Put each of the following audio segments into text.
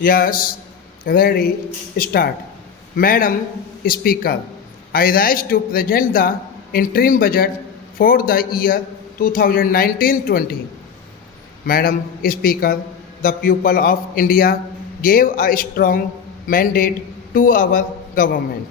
Yes, ready, start. Madam Speaker, I rise to present the interim budget for the year 2019-20. Madam Speaker, the people of India gave a strong mandate to our government.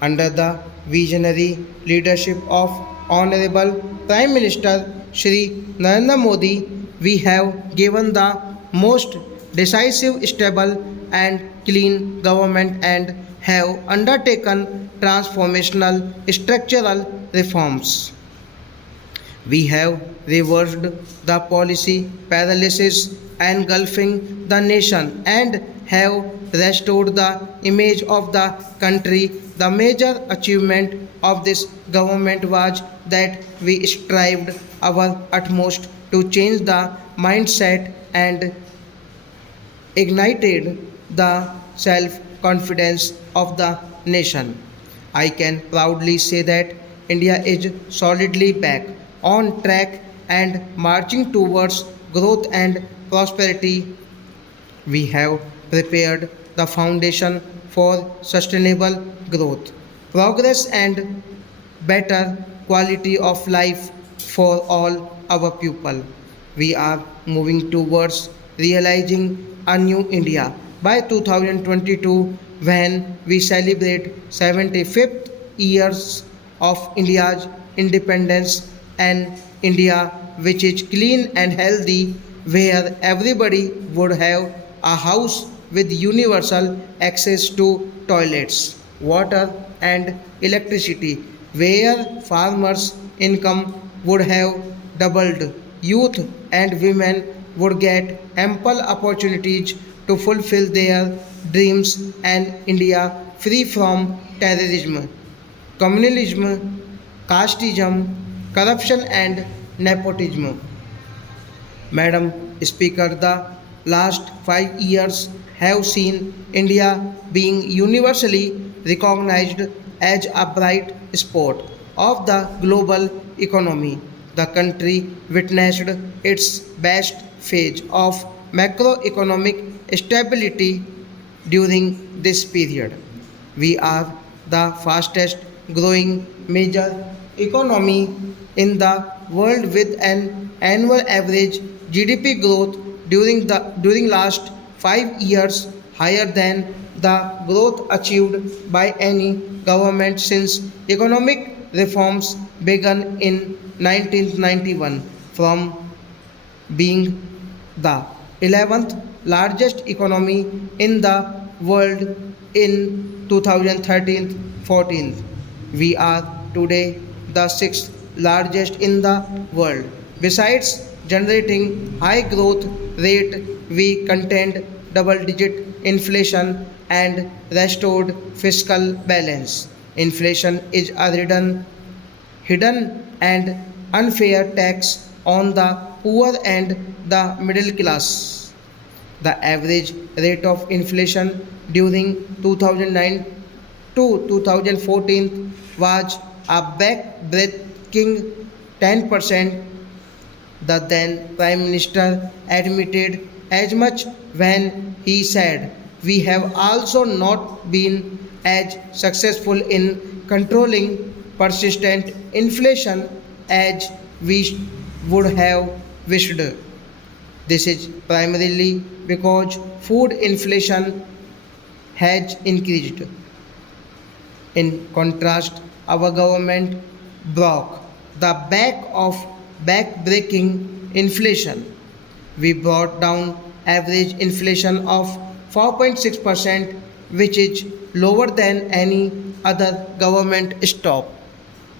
Under the visionary leadership of Honorable Prime Minister Shri Narendra Modi, we have given the most decisive, stable, and clean government and have undertaken transformational structural reforms. We have reversed the policy paralysis engulfing the nation and have restored the image of the country. The major achievement of this government was that we strived our utmost to change the mindset and ignited the self confidence of the nation. I can proudly say that India is solidly back on track and marching towards growth and prosperity. We have prepared the foundation for sustainable growth, progress, and better quality of life for all our people. We are moving towards realizing a new India by 2022 when we celebrate 75th years of India's independence and India which is clean and healthy where everybody would have a house with universal access to toilets, water and electricity, where farmers' income would have doubled, youth and women would get ample opportunities to fulfill their dreams, and India free from terrorism, communalism, casteism, corruption, and nepotism. Madam Speaker, the last 5 years have seen India being universally recognized as a bright spot of the global economy. The country witnessed its best phase of macroeconomic stability during this period. We are the fastest growing major economy in the world with an annual average GDP growth during last 5 years higher than the growth achieved by any government since economic reforms began in 1991 from being the 11th largest economy in the world in 2013-14. We are today the sixth largest in the world. Besides generating high growth rate, we contained double digit inflation and restored fiscal balance. Inflation is a hidden and unfair tax on the poor and the middle class. The average rate of inflation during 2009 to 2014 was a back-breaking 10%. The then Prime Minister admitted as much when he said, "We have also not been as successful in controlling persistent inflation as we would have wished." This is primarily because food inflation has increased. In contrast, our government broke the back of back-breaking inflation. We brought down average inflation of 4.6%, which is lower than any other government stop.